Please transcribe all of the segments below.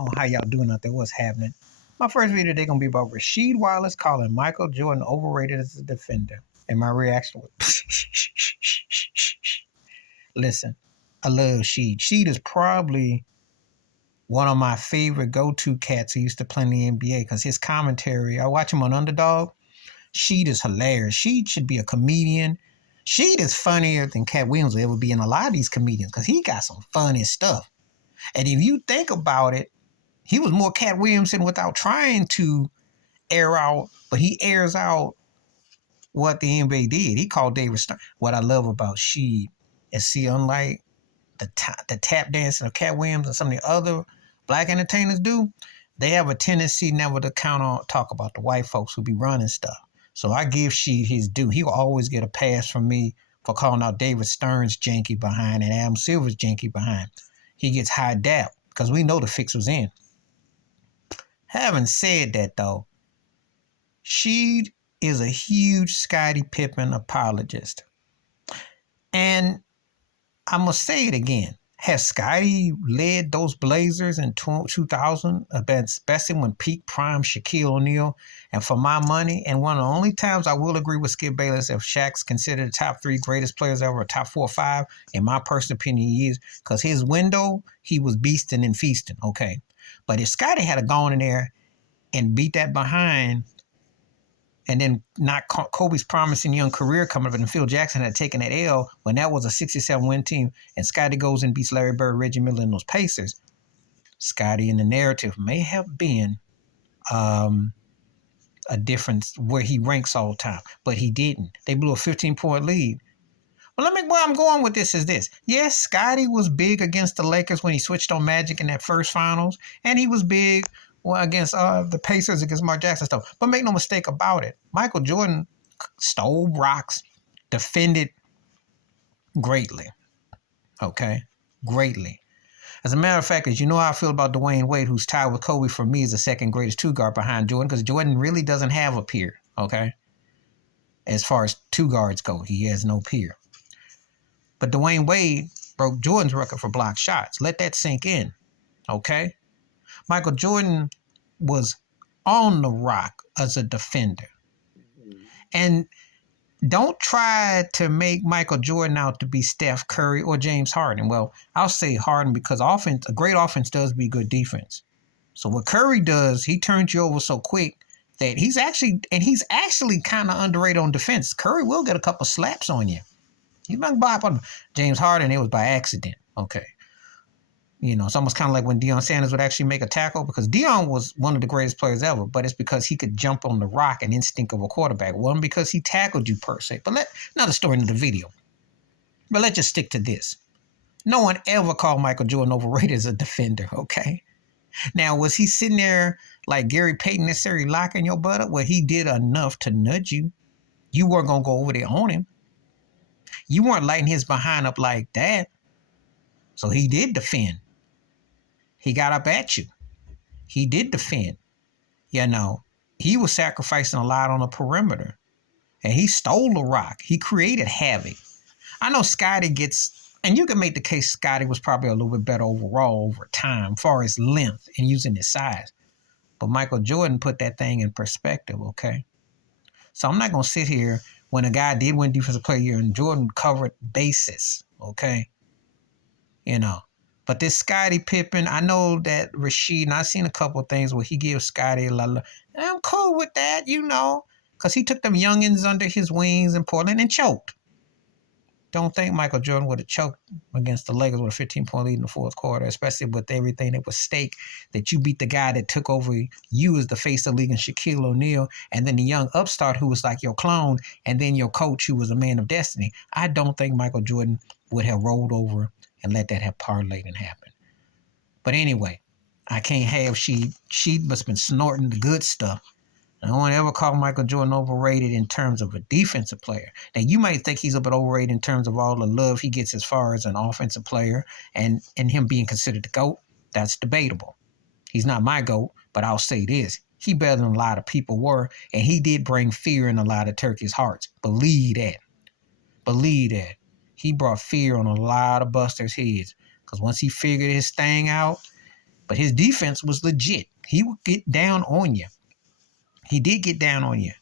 Oh, how y'all doing out there? What's happening? My first video today gonna be about Rasheed Wallace calling Michael Jordan overrated as a defender. And my reaction was listen, I love Sheed. Sheed is probably one of my favorite go-to cats who used to play in the NBA because his commentary, I watch him on Underdog. Sheed is hilarious. Sheed should be a comedian. Sheed is funnier than Cat Williams will ever be in a lot of these comedians because he got some funny stuff. And if you think about it, he was more Cat Williamson without trying to air out, but he airs out what the NBA did. He called David Stern. What I love about Sheed is, see, unlike the tap dancing of Cat Williams and some of the other black entertainers do, they have a tendency never to talk about the white folks who be running stuff. So I give Sheed his due. He will always get a pass from me for calling out David Stern's janky behind and Adam Silver's janky behind. He gets high dap because we know the fix was in. Having said that, though, Sheed is a huge Scottie Pippen apologist. And I must say it again. Has Scottie led those Blazers in 2000, especially when peak prime Shaquille O'Neal? And for my money, and one of the only times I will agree with Skip Bayless, if Shaq's considered the top 3 greatest players ever, or top 4 or 5, in my personal opinion, he is. Because his window, he was beasting and feasting, okay? But if Scottie had gone in there and beat that behind, and then not Kobe's promising young career coming up, and Phil Jackson had taken that L when that was a 67-win team, and Scottie goes and beats Larry Bird, Reggie Miller, and those Pacers, Scottie in the narrative may have been a difference where he ranks all the time, but he didn't. They blew a 15-point lead. Well, where I'm going with this is this. Yes, Scottie was big against the Lakers when he switched on Magic in that first finals, and he was big against the Pacers, against Mark Jackson stuff. But make no mistake about it, Michael Jordan stole rocks, defended greatly. Okay? Greatly. As a matter of fact, as you know how I feel about Dwayne Wade, who's tied with Kobe for me as the second greatest 2-guard behind Jordan, because Jordan really doesn't have a peer. Okay? As far as 2 guards go, he has no peer. But Dwayne Wade broke Jordan's record for block shots. Let that sink in. Okay? Michael Jordan was on the rock as a defender. And don't try to make Michael Jordan out to be Steph Curry or James Harden. Well, I'll say Harden because a great offense does be good defense. So what Curry does, he turns you over so quick that he's actually kind of underrated on defense. Curry will get a couple slaps on you. He's not bop on James Harden. It was by accident. Okay. You know, it's almost kind of like when Deion Sanders would actually make a tackle, because Deion was one of the greatest players ever, but it's because he could jump on the rock, an instinct of a quarterback. It wasn't because he tackled you per se. But another story in the video. But let's just stick to this. No one ever called Michael Jordan overrated as a defender, okay? Now, was he sitting there like Gary Payton necessarily locking your butt up? Well, he did enough to nudge you. You weren't going to go over there on him. You weren't lighting his behind up like that. So he did defend. He got up at you. He did defend. You know, he was sacrificing a lot on the perimeter. And he stole the rock. He created havoc. I know Scottie and you can make the case Scottie was probably a little bit better overall over time, as far as length and using his size. But Michael Jordan put that thing in perspective, okay? So I'm not going to sit here when a guy did win Defensive Player of the Year and Jordan covered bases, okay? You know. But this Scottie Pippen, I know that Rasheed, and I've seen a couple of things where he gives Scottie a lot of, and I'm cool with that, you know, because he took them youngins under his wings in Portland and choked. Don't think Michael Jordan would have choked against the Lakers with a 15-point lead in the fourth quarter, especially with everything that was stake, that you beat the guy that took over you as the face of the league in Shaquille O'Neal, and then the young upstart who was like your clone, and then your coach who was a man of destiny. I don't think Michael Jordan would have rolled over and let that have parlayed and happen. But anyway, I can't have Sheed must have been snorting the good stuff. I don't ever call Michael Jordan overrated in terms of a defensive player. Now, you might think he's a bit overrated in terms of all the love he gets as far as an offensive player and him being considered the GOAT. That's debatable. He's not my GOAT, but I'll say this. He better than a lot of people were, and he did bring fear in a lot of Turkeys' hearts. Believe that. Believe that. He brought fear on a lot of busters' heads, because once he figured his thing out, But his defense was legit. He would get down on you. He did get down on you,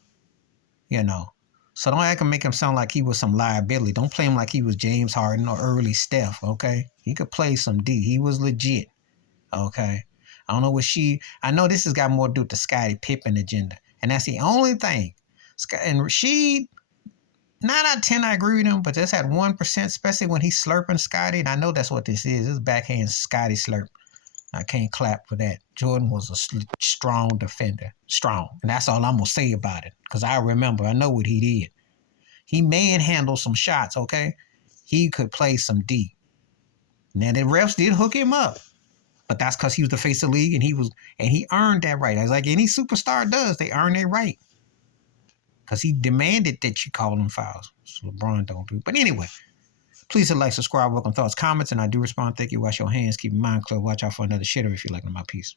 you know. So don't act and make him sound like he was some liability. Don't play him like he was James Harden or early Steph, okay? He could play some D. He was legit, okay? I don't know what I know this has got more to do with the Scottie Pippen agenda. And that's the only thing. And Rasheed, 9 out of 10, I agree with him, but just had 1%, especially when he's slurping Scottie. And I know that's what this is. This is backhand Scottie slurp. I can't clap for that. Jordan was a strong defender. Strong. And that's all I'm going to say about it. Because I know what he did. He manhandled some shots, okay? He could play some D. Now, the refs did hook him up. But that's because he was the face of the league, and he earned that right. As like any superstar does, they earn their right. Because he demanded that you call him fouls. So LeBron don't do. But anyway, please hit like, subscribe, welcome thoughts, comments, and I do respond. Thank you. Wash your hands. Keep your mind clear. Watch out for another shitter if you like my piece.